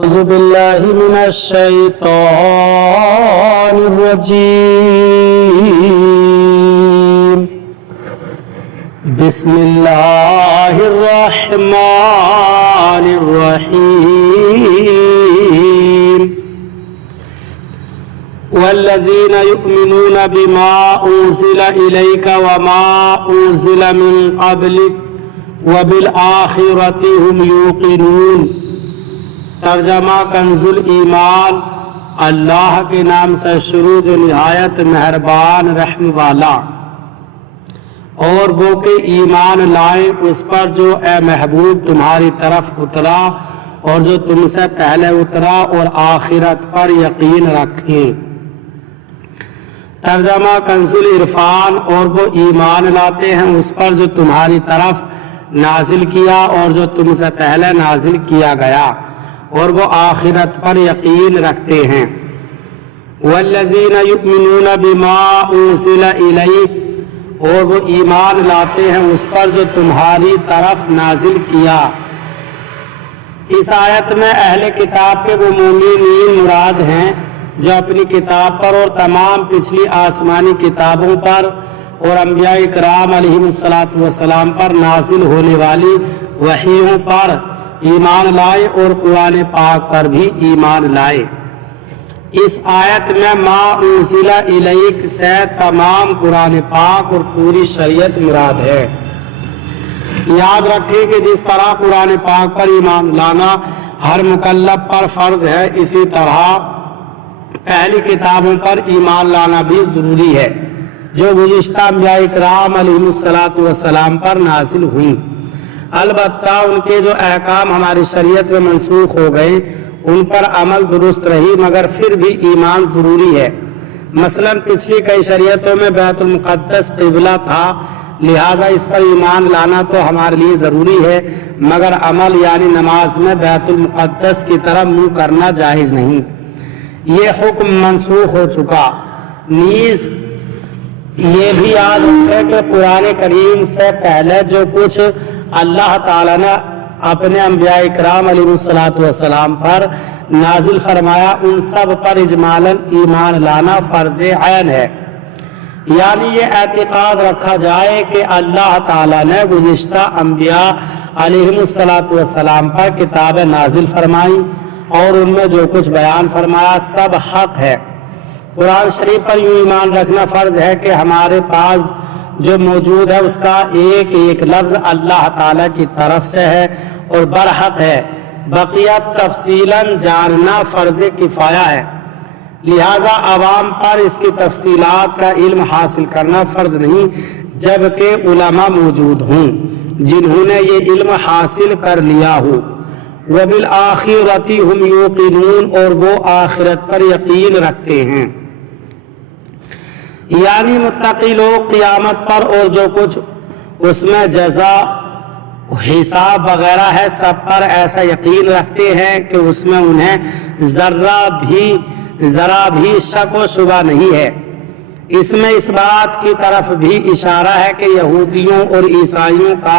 أعوذ بالله من الشيطان الرجيم. بسم الله الرحمن الرحيم. والذين يؤمنون بما أنزل إليك وما أنزل من قبلك وبالآخرة هم يوقنون. ترجمہ کنزُ ایمان. اللہ کے نام سے شروع جو نہایت مہربان رحم والا. اور وہ کہ ایمان لائیں اس پر جو اے محبوب تمہاری طرف اترا اور جو تم سے پہلے اترا اور آخرت پر یقین رکھیں. ترجمہ کنزُ عرفان. اور وہ ایمان لاتے ہیں اس پر جو تمہاری طرف نازل کیا اور جو تم سے پہلے نازل کیا گیا اور وہ آخرت پر یقین رکھتے ہیں. والذین یؤمنون بما انزل الیک. اور وہ ایمان لاتے ہیں اس پر جو تمہاری طرف نازل کیا. اس آیت میں اہل کتاب کے وہ مومنین مراد ہیں جو اپنی کتاب پر اور تمام پچھلی آسمانی کتابوں پر اور انبیاء اکرام علیہم السلام پر نازل ہونے والی وحیوں پر ایمان لائے اور قرآن پاک پر بھی ایمان لائے. اس آیت میں ما انزل الیک سے تمام قرآن پاک اور پوری شریعت مراد ہے. یاد رکھیں کہ جس طرح قرآن پاک پر ایمان لانا ہر مکلف پر فرض ہے، اسی طرح پہلی کتابوں پر ایمان لانا بھی ضروری ہے جو گزشتہ انبیاء اکرام علیہم السلام پر نازل ہوئیں. البتہ ان کے جو احکام ہماری شریعت میں منسوخ ہو گئے ان پر عمل درست رہی، مگر پھر بھی ایمان ضروری ہے. مثلا پچھلی کئی شریعتوں میں بیت المقدس قبلہ تھا، لہٰذا اس پر ایمان لانا تو ہمارے لیے ضروری ہے، مگر عمل یعنی نماز میں بیت المقدس کی طرف منہ کرنا جائز نہیں. یہ حکم منسوخ ہو چکا. نیز یہ بھی یاد رکھیں کہ قرآن کریم سے پہلے جو کچھ اللہ تعالیٰ نے اپنے انبیاء اکرام علیہ السلام پر نازل فرمایا ان سب پر اجمالاً ایمان لانا فرض عین ہے. یعنی یہ اعتقاد رکھا جائے کہ اللہ تعالیٰ نے گزشتہ انبیاء علیہ السلام پر کتابیں نازل فرمائیں اور ان میں جو کچھ بیان فرمایا سب حق ہے. قرآن شریف پر یوں ایمان رکھنا فرض ہے کہ ہمارے پاس جو موجود ہے اس کا ایک ایک لفظ اللہ تعالیٰ کی طرف سے ہے اور برحق ہے. بقیہ تفصیلاً جاننا فرض کفایہ ہے، لہذا عوام پر اس کی تفصیلات کا علم حاصل کرنا فرض نہیں جبکہ علماء موجود ہوں جنہوں نے یہ علم حاصل کر لیا ہو. وبالآخرۃ ہم یوقنون. اور وہ آخرت پر یقین رکھتے ہیں، یعنی متقی لوگ قیامت پر اور جو کچھ اس میں جزا حساب وغیرہ ہے سب پر ایسا یقین رکھتے ہیں کہ اس میں انہیں ذرا بھی شک و شبہ نہیں ہے. اس میں اس بات کی طرف بھی اشارہ ہے کہ یہودیوں اور عیسائیوں کا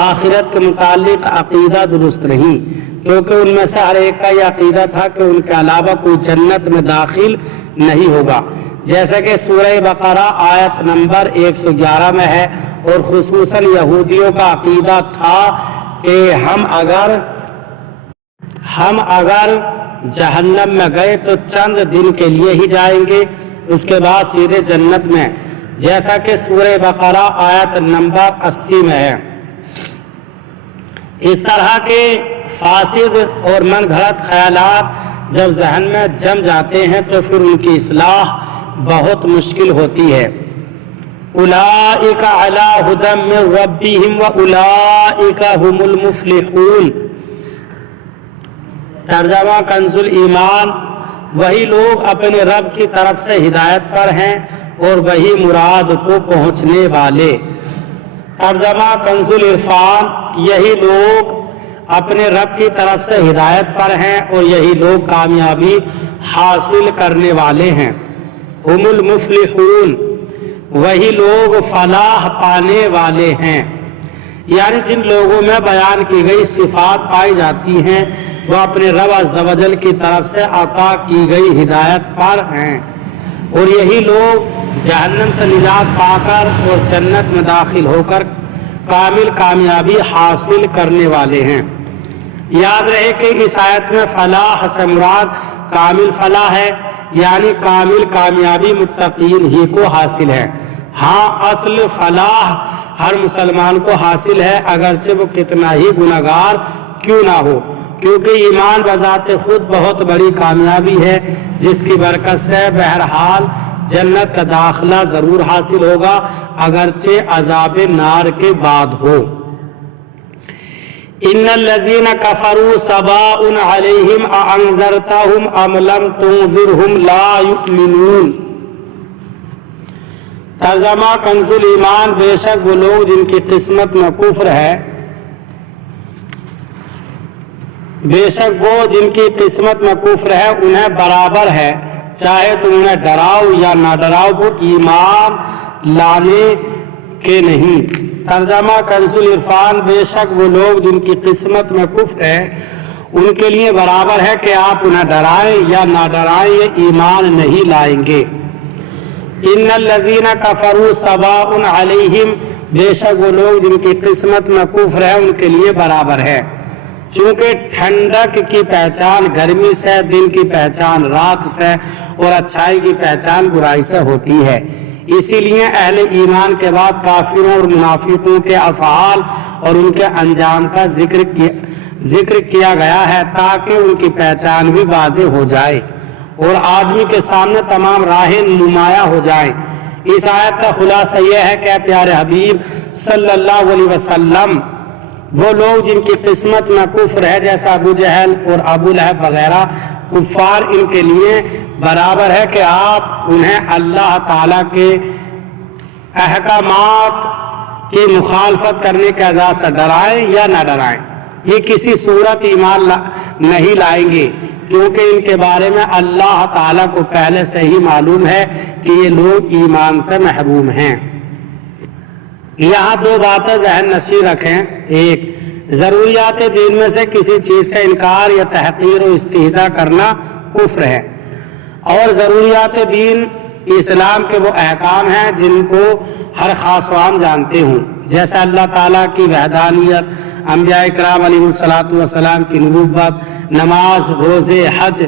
آخرت کے متعلق عقیدہ درست نہیں، کیونکہ ان میں سے ہر ایک کا یہ عقیدہ تھا کہ ان کے علاوہ کوئی جنت میں داخل نہیں ہوگا، جیسا کہ سورہ بقرہ آیت نمبر 111 میں ہے. اور خصوصاً یہودیوں کا عقیدہ تھا کہ ہم اگر جہنم میں گئے تو چند دن کے لیے ہی جائیں گے، اس کے بعد سیدھے جنت میں، جیسا کہ سورہ بقرہ آیت نمبر 80 میں ہے. اس طرح کے فاسد اور من گھڑت خیالات جب ذہن میں جم جاتے ہیں تو پھر ان کی اصلاح بہت مشکل ہوتی ہے. اولئک علی ھدی من ربہم واولئک ھم المفلحون. ترجمہ کنزُ ایمان. وہی لوگ اپنے رب کی طرف سے ہدایت پر ہیں اور وہی مراد کو پہنچنے والے. ترجمہ کنزُ عرفان. یہی لوگ اپنے رب کی طرف سے ہدایت پر ہیں اور یہی لوگ کامیابی حاصل کرنے والے ہیں. ہم المفلحون. وہی لوگ فلاح پانے والے ہیں. یعنی جن لوگوں میں بیان کی گئی صفات پائی جاتی ہیں وہ اپنے رب عز و جل کی طرف سے عطا کی گئی ہدایت پر ہیں، اور یہی لوگ جہنم سے نجات پا کر اور جنت میں داخل ہو کر کامل کامیابی حاصل کرنے والے ہیں۔ یاد رہے کہ اس آیت میں فلاح سے مراد کامل فلاح ہے، یعنی کامل کامیابی متقین ہی کو حاصل ہے۔ ہاں اصل فلاح ہر مسلمان کو حاصل ہے، اگرچہ وہ کتنا ہی گناہگار کیوں نہ ہو، کیونکہ ایمان بذات خود بہت بڑی کامیابی ہے جس کی برکت سے بہرحال جنت کا داخلہ ضرور حاصل ہوگا، اگرچہ عذاب نار کے بعد ہو۔ ان الذين كفروا سواء عليهم أأنذرتهم ام لم تنذرهم لا يؤمنون۔ ترجمہ کنز الایمان، بے شک وہ لوگ جن کی قسمت میں کفر ہے، بے شک وہ جن کی قسمت میں کفر ہے انہیں برابر ہے، چاہے تم انہیں ڈراؤ یا نہ ڈراؤ، وہ ایمان لانے کے نہیں۔ ترجمہ کنز العرفان، بے شک وہ لوگ جن کی قسمت میں کفر ہے ان کے لیے برابر ہے کہ آپ انہیں ڈرائیں یا نہ ڈرائیں، یہ ایمان نہیں لائیں گے۔ ان الذین کفروا سواء علیہم، بے شک وہ لوگ جن کی قسمت میں کفر ہے ان کے لیے برابر ہے۔ چونکہ ٹھنڈک کی پہچان گرمی سے، دن کی پہچان رات سے، اور اچھائی کی پہچان برائی سے ہوتی ہے، اسی لیے اہل ایمان کے بعد کافروں اور منافقوں کے افعال اور ان کے انجام کا ذکر کیا گیا ہے تاکہ ان کی پہچان بھی واضح ہو جائے اور آدمی کے سامنے تمام راہیں نمایاں ہو جائیں۔ اس آیت کا خلاصہ یہ ہے کہ پیارے حبیب صلی اللہ علیہ وسلم، وہ لوگ جن کی قسمت میں کفر ہے جیسا ابو جہل اور ابو لہب وغیرہ کفار، ان کے لیے برابر ہے کہ آپ انہیں اللہ تعالیٰ کے احکامات کی مخالفت کرنے کے عذاب سے ڈرائیں یا نہ ڈرائیں۔ یہ کسی صورت ایمان نہیں لائیں گے، کیونکہ ان کے بارے میں اللہ تعالیٰ کو پہلے سے ہی معلوم ہے کہ یہ لوگ ایمان سے محروم ہیں۔ یہاں دو باتیں ذہن نشین رکھیں۔ ایک، ضروریات دین میں سے کسی چیز کا انکار یا تحقیر و استہزاء کرنا کفر ہے، اور ضروریات دین اسلام کے وہ احکام ہیں جن کو ہر خاص و عام جانتے ہوں، جیسا اللہ تعالیٰ کی وحدانیت، انبیاء اکرام علیہ الصلوۃ والسلام کی نبوت، نماز، روزے، حج،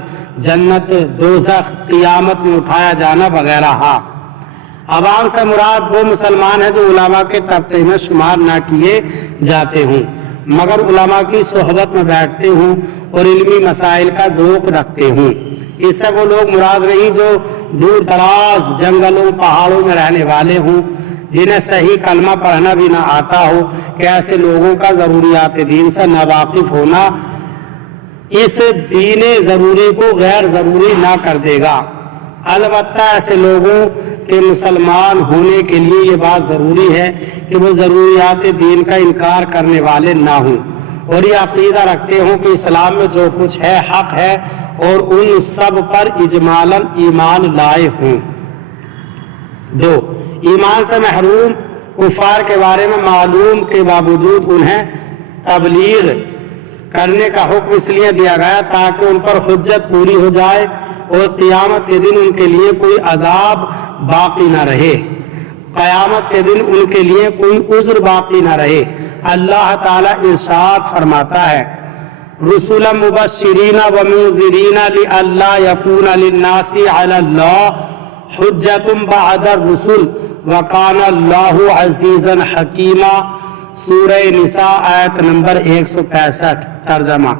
جنت، دوزخ، قیامت میں اٹھایا جانا وغیرہ۔ عوام سے مراد وہ مسلمان ہیں جو علماء کے طبقے میں شمار نہ کیے جاتے ہوں مگر علماء کی صحبت میں بیٹھتے ہوں اور علمی مسائل کا ذوق رکھتے ہوں۔ اس سے وہ لوگ مراد نہیں جو دور دراز جنگلوں پہاڑوں میں رہنے والے ہوں، جنہیں صحیح کلمہ پڑھنا بھی نہ آتا ہو، کہ ایسے لوگوں کا ضروریات دین سے ناواقف ہونا اس دین ضروری کو غیر ضروری نہ کر دے گا۔ البتہ ایسے لوگوں کے مسلمان ہونے کے لیے یہ بات ضروری ہے کہ وہ ضروریات دین کا انکار کرنے والے نہ ہوں اور یہ عقیدہ رکھتے ہوں کہ اسلام میں جو کچھ ہے حق ہے اور ان سب پر اجمالاً ایمان لائے ہوں۔ دو، ایمان سے محروم کفار کے بارے میں معلوم کے باوجود انہیں تبلیغ کرنے کا حکم اس لیے دیا گیا تاکہ ان پر حجت پوری ہو جائے اور قیامت کے دن ان کے لیے کوئی عذاب باقی نہ رہے، قیامت کے دن ان کے لیے کوئی عذر باقی نہ رہے۔ اللہ تعالیٰ ارشاد فرماتا ہے، رسولا مبشرین ومنذرین لئلا یکون للناس علی اللہ حجۃ بعد الرسل وکان اللہ عزیزا حکیما۔ سورہ نساء آیت نمبر 165۔ ترجمہ،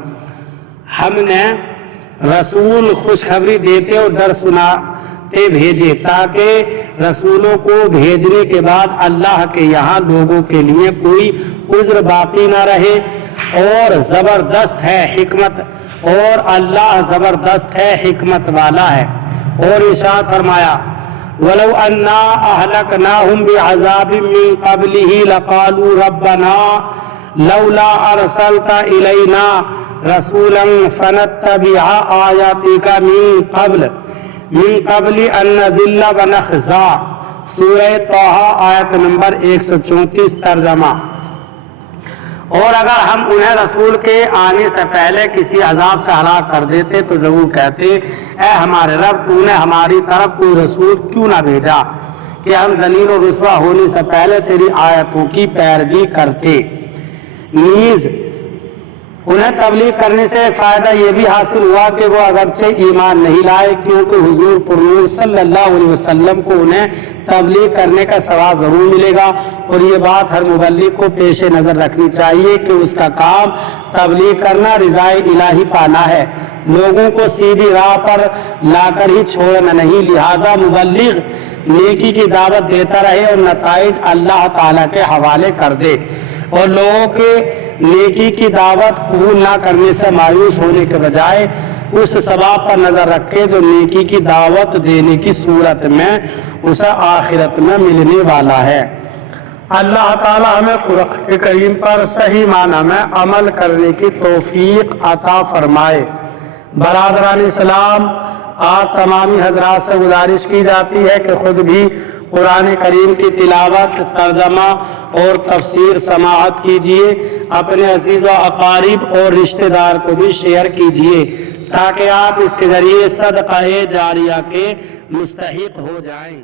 ہم نے رسول خوشخبری دیتے اور ڈر سناتے بھیجے تاکہ رسولوں کو بھیجنے کے بعد اللہ کے یہاں لوگوں کے لیے کوئی عذر باقی نہ رہے، اور زبردست ہے حکمت، اور اللہ زبردست ہے حکمت والا ہے۔ اور ارشاد فرمایا، وَلَوْ أَنَّا أَهْلَكْنَاهُمْ بِعَذَابٍ مِّن قَبْلِهِ لَقَالُوا رَبَّنَا لَوْلَا أَرْسَلْتَ إِلَيْنَا رَسُولًا فَنَتَّبِعَ آيَاتِكَ مِن قَبْلِ أَن نَّذِلَّ وَنَخْزَىٰ۔ سورہ طٰہٰ آیت نمبر 134۔ ترجمہ، اور اگر ہم انہیں رسول کے آنے سے پہلے کسی عذاب سے ہلاک کر دیتے تو ضرور کہتے اے ہمارے رب تو نے ہماری طرف کوئی رسول کیوں نہ بھیجا کہ ہم ذلیل و رسوا ہونے سے پہلے تیری آیتوں کی پیروی کرتے۔ نیز انہیں تبلیغ کرنے سے ایک فائدہ یہ بھی حاصل ہوا کہ وہ اگرچہ ایمان نہیں لائے کیونکہ حضور پرنور صلی اللہ علیہ وسلم کو انہیں تبلیغ کرنے کا ثواب ضرور ملے گا، اور یہ بات ہر مبلغ کو پیش نظر رکھنی چاہیے کہ اس کا کام تبلیغ کرنا رضائے الہی پانا ہے، لوگوں کو سیدھی راہ پر لا کر ہی چھوڑنا نہیں۔ لہٰذا مبلغ نیکی کی دعوت دیتا رہے اور نتائج اللہ تعالیٰ کے حوالے کر دے، اور لوگوں کے نیکی کی دعوت قبول نہ کرنے سے مایوس ہونے کے بجائے اس ثواب پر نظر رکھے جو نیکی کی دعوت دینے کی صورت میں اسے آخرت میں ملنے والا ہے۔ اللہ تعالی ہمیں قرآن کریم پر صحیح معنی میں عمل کرنے کی توفیق عطا فرمائے۔ برادران اسلام، آج تمامی حضرات سے گزارش کی جاتی ہے کہ خود بھی قرآن کریم کی تلاوت، ترجمہ اور تفسیر سماعت کیجیے، اپنے عزیز و اقارب اور رشتہ دار کو بھی شیئر کیجیے تاکہ آپ اس کے ذریعے صدقہ جاریہ کے مستحق ہو جائیں۔